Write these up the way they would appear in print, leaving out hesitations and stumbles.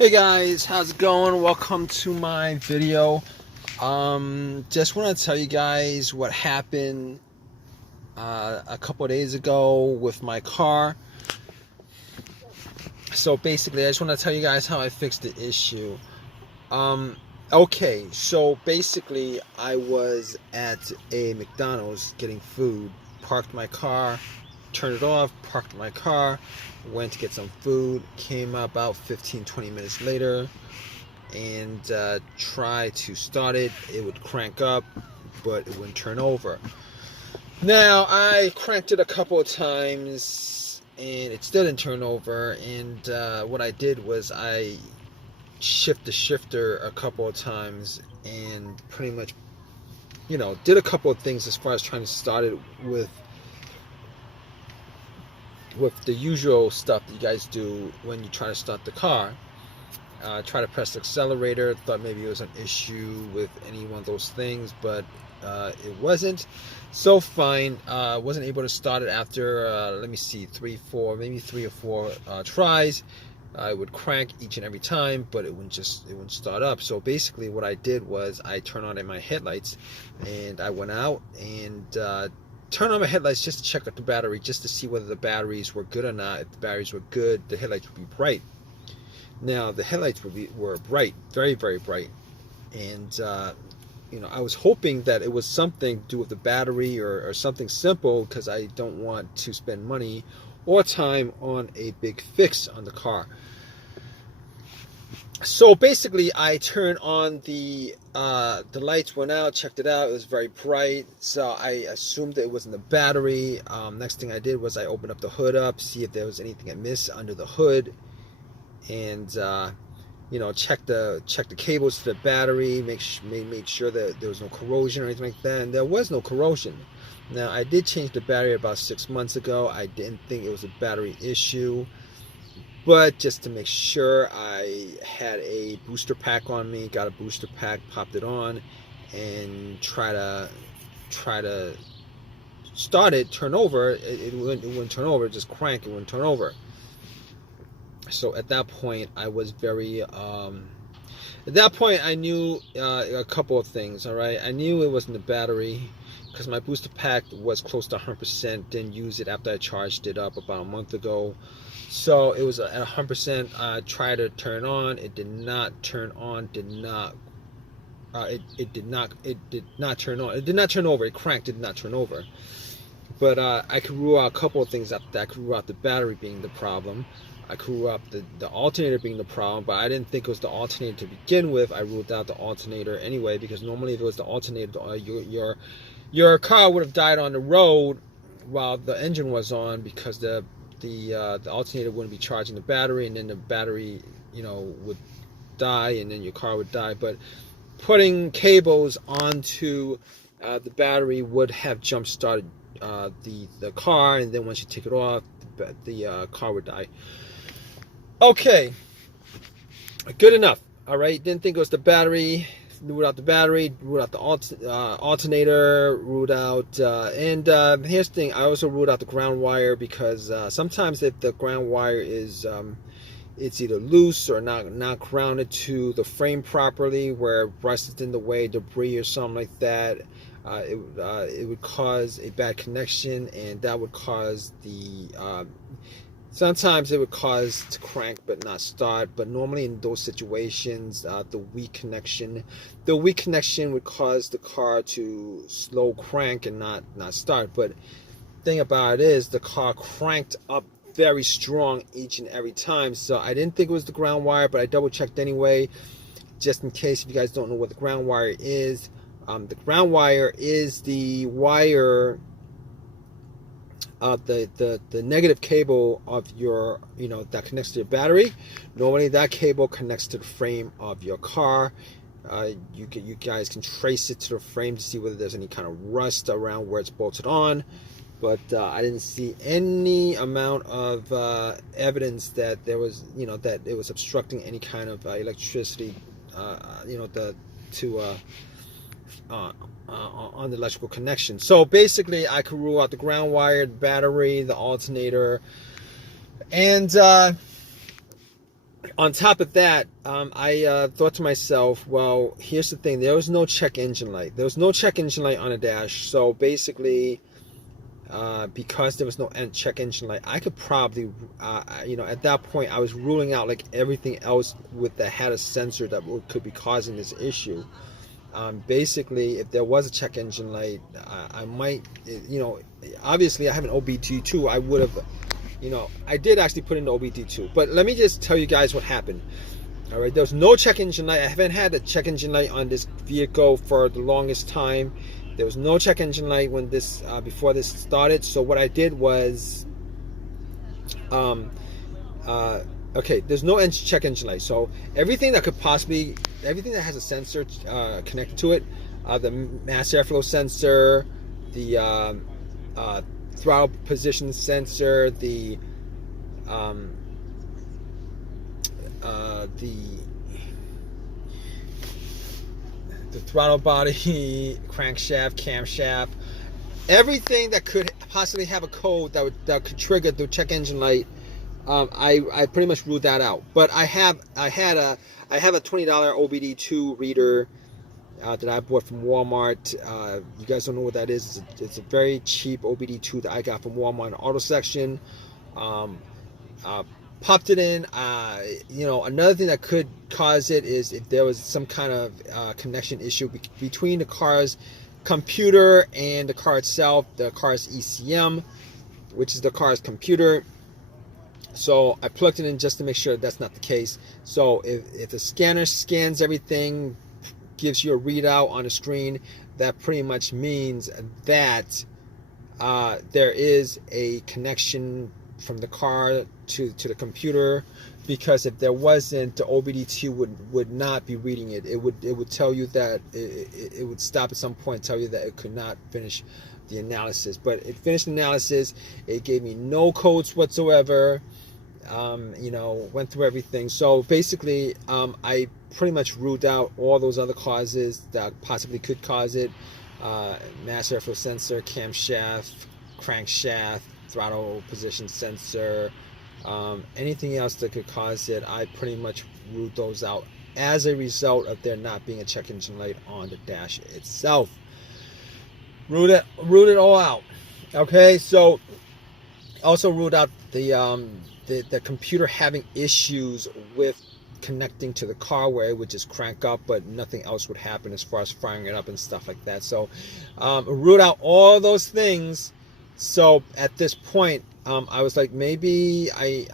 Hey guys, how's it going? Welcome to my video. Just want to tell you guys what happened a couple of days ago with my car. So basically, I just want to tell you guys how I fixed the issue. Okay, so basically, I was at a McDonald's getting food, parked my car, turned it off, parked my car, went to get some food, came about 15-20 minutes later, and tried to start it. It would crank up, but it wouldn't turn over. Now, I cranked it a couple of times, and it still didn't turn over, and what I did was I shift the shifter a couple of times and pretty much, did a couple of things as far as trying to start it with the usual stuff that you guys do when you try to start the car. Try to press the accelerator, thought maybe it was an issue with any one of those things, but it wasn't. So fine, wasn't able to start it after, let me see, three or four tries. I would crank each and every time, but it wouldn't start up. So basically what I did was I turned on my headlights, and I went out and turned on my headlights just to check out the battery, just to see whether the batteries were good or not. If the batteries were good, the headlights would be bright. Now the headlights were bright, very, very bright, and I was hoping that it was something to do with the battery or something simple, because I don't want to spend money or time on a big fix on the car. So basically, I turned on the lights, went out, checked it out. It was very bright, so I assumed that it wasn't the battery. Next thing I did was I opened up the hood see if there was anything amiss under the hood, and check the cables to the battery, make sure that there was no corrosion or anything like that, and there was no corrosion. Now, I did change the battery about 6 months ago. I didn't think it was a battery issue, but just to make sure, I had a booster pack on me, got a booster pack, popped it on, and try to start it, turn over. It wouldn't turn over, just crank, it wouldn't turn over. So at that point, I was very at that point I knew a couple of things. All right, I knew it wasn't the battery, because my booster pack was close to 100%. Didn't use it after I charged it up about a month ago, so it was at 100%. I tried to turn on, it did not turn on, it did not turn on, it did not turn over. It cranked, it did not turn over. But I could rule out a couple of things after that. I could rule out the battery being the problem. I could rule out the alternator being the problem, but I didn't think it was the alternator to begin with. I ruled out the alternator anyway, because normally if it was the alternator, your car would have died on the road while the engine was on, because the alternator wouldn't be charging the battery, and then the battery would die, and then your car would die. But putting cables onto the battery would have jump started the car, and then once you take it off, the car would die. Okay, good enough. All right, didn't think it was the battery. Ruled out the battery, ruled out the alternator, ruled out, and here's the thing, I also ruled out the ground wire, because sometimes if the ground wire is it's either loose or not grounded to the frame properly, where rust is in the way, debris or something like that, it would cause a bad connection, and that would cause sometimes it would cause to crank but not start. But normally in those situations, the weak connection would cause the car to slow crank and not start. But the thing about it is, the car cranked up very strong each and every time. So I didn't think it was the ground wire, but I double checked anyway, just in case if you guys don't know what the ground wire is. The ground wire is the wire, the negative cable of your, that connects to your battery. Normally that cable connects to the frame of your car. You guys can trace it to the frame to see whether there's any kind of rust around where it's bolted on. But I didn't see any amount of evidence that there was, that it was obstructing any kind of electricity, on the electrical connection. So basically, I could rule out the ground wire, the battery, the alternator, and On top of that, I thought to myself, well, here's the thing. There was no check engine light. There was no check engine light on the dash. So basically, because there was no check engine light, I could probably, at that point, I was ruling out like everything else that had a sensor that could be causing this issue. Basically, if there was a check engine light, I might, obviously I have an OBD2. I would have, I did actually put in the OBD2. But let me just tell you guys what happened. All right, there was no check engine light. I haven't had a check engine light on this vehicle for the longest time. There was no check engine light when before this started. So what I did was, okay, there's no check engine light. So everything that has a sensor connected to it, the mass airflow sensor, the throttle position sensor, the throttle body, crankshaft, camshaft, everything that could possibly have a code that could trigger the check engine light. I pretty much ruled that out. But I have a $20 OBD2 reader that I bought from Walmart. You guys don't know what that is. It's a very cheap OBD2 that I got from Walmart in the auto section. Popped it in. Another thing that could cause it is if there was some kind of connection issue between the car's computer and the car itself, the car's ECM, which is the car's computer. So I plugged it in just to make sure that's not the case. So if the scanner scans everything, gives you a readout on the screen, that pretty much means that there is a connection from the car to the computer. Because if there wasn't, the OBD2 would not be reading it. It would tell you that it would stop at some point and tell you that it could not finish the analysis. But it finished the analysis. It gave me no codes whatsoever. Went through everything. So basically, I pretty much ruled out all those other causes that possibly could cause it. Mass airflow sensor, camshaft, crankshaft, throttle position sensor, anything else that could cause it. I pretty much ruled those out as a result of there not being a check engine light on the dash itself. Ruled it all out. Okay, so also ruled out the computer having issues with connecting to the car where it would just crank up, but nothing else would happen as far as firing it up and stuff like that. So ruled out all those things. So at this point, I was like, maybe I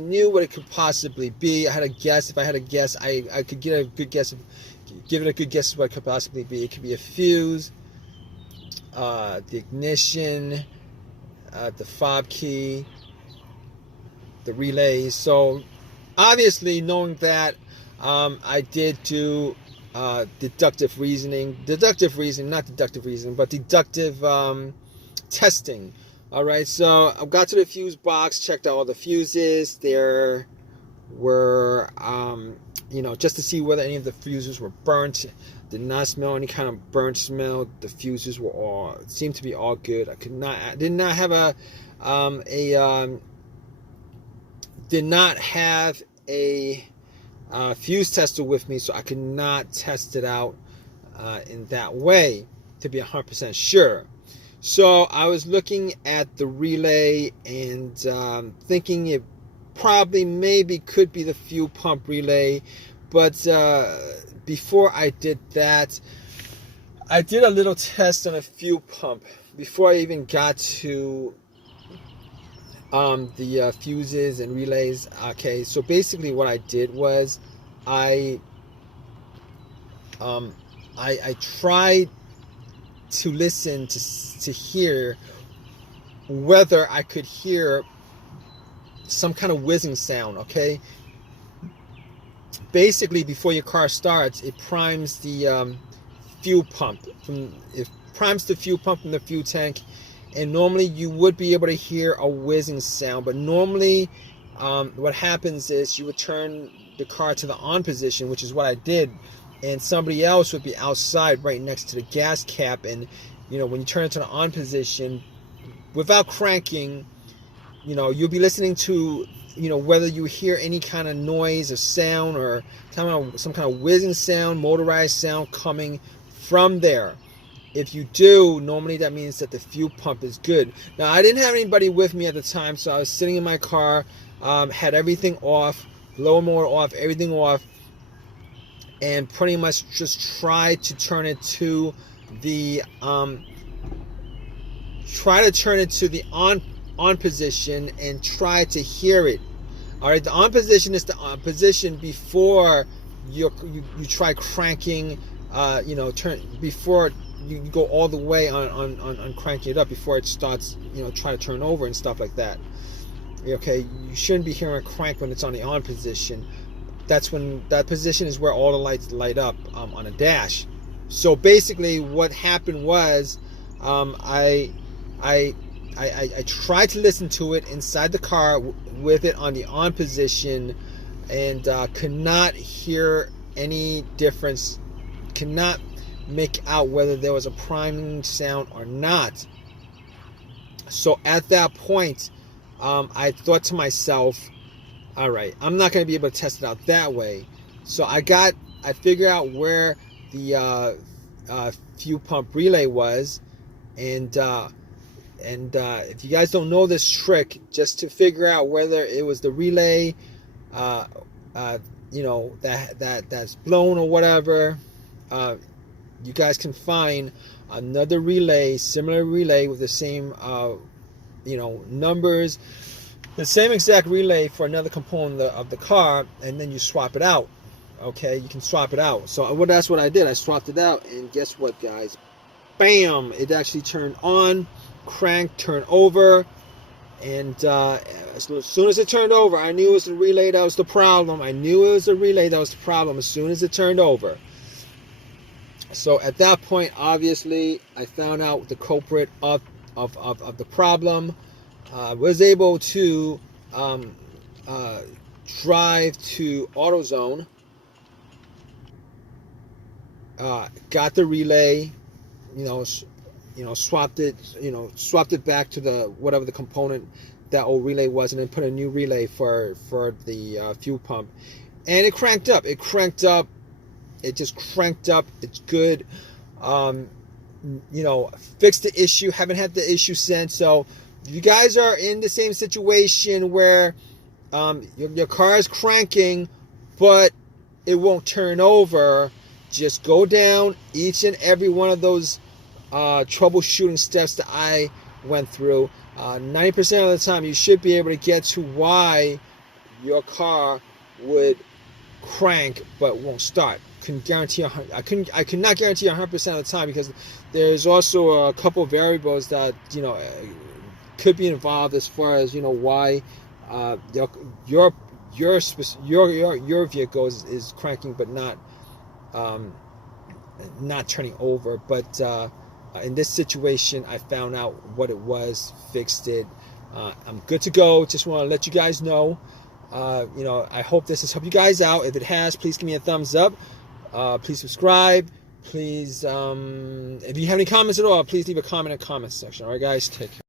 knew what it could possibly be. I had a guess. If I had a guess, I could give it a good guess of what it could possibly be. It could be a fuse, the ignition, the fob key, the relays. So obviously, knowing that, I did do deductive testing. All right, so I got to the fuse box, checked out all the fuses. There were, just to see whether any of the fuses were burnt. Did not smell any kind of burnt smell. The fuses seemed to be all good. I did not have a fuse tester with me, so I could not test it out in that way to be 100% sure. So I was looking at the relay and thinking it maybe could be the fuel pump relay. But before I did that, I did a little test on a fuel pump before I even got to the fuses and relays. Okay, so basically what I did was I tried to listen to hear whether I could hear some kind of whizzing sound. Okay, basically before your car starts, it primes the fuel pump from the fuel tank, and normally you would be able to hear a whizzing sound. But normally what happens is you would turn the car to the on position, which is what I did, and somebody else would be outside right next to the gas cap, and when you turn it to the on position without cranking, you'll be listening to, whether you hear any kind of noise or sound or some kind of whizzing sound, motorized sound coming from there. If you do, normally that means that the fuel pump is good. Now, I didn't have anybody with me at the time, so I was sitting in my car, had everything off, blower motor off, everything off, and pretty much just tried to turn it to the on position and try to hear it. All right, the on position is the on position before you try cranking. Before you go all the way on cranking it up, before it starts, try to turn over and stuff like that. Okay, you shouldn't be hearing a crank when it's on the on position. That's when that position is where all the lights light up on a dash. So basically, what happened was, I tried to listen to it inside the car with it on the on position, and could not hear any difference. Cannot make out whether there was a priming sound or not. So at that point, I thought to myself, all right, I'm not going to be able to test it out that way. So I figured out where the fuel pump relay was, and if you guys don't know this trick, just to figure out whether it was the relay, that's blown or whatever, you guys can find another relay, similar relay with the same, numbers, the same exact relay for another component of the car, and then you swap it out. Okay, you can swap it out. So that's what I did. I swapped it out, and guess what, guys? Bam! It actually turned on, cranked, turned over, and as soon as it turned over, I knew it was the relay that was the problem. As soon as it turned over. So at that point, obviously, I found out the culprit of the problem. Was able to drive to AutoZone. Got the relay, swapped it back to the whatever the component that old relay was, and then put a new relay for the fuel pump, and it cranked up. It just cranked up. It's good. Fixed the issue. Haven't had the issue since. So if you guys are in the same situation where your car is cranking, but it won't turn over, just go down each and every one of those troubleshooting steps that I went through. 90% of the time, you should be able to get to why your car would crank but won't start. I cannot guarantee 100% of the time, because there's also a couple of variables that could be involved as far as why your vehicle is cranking but not turning over. But in this situation, I found out what it was, fixed it. I'm good to go. Just want to let you guys know. I hope this has helped you guys out. If it has, please give me a thumbs up. Please subscribe. Please, if you have any comments at all, please leave a comment in the comments section. All right, guys, take care.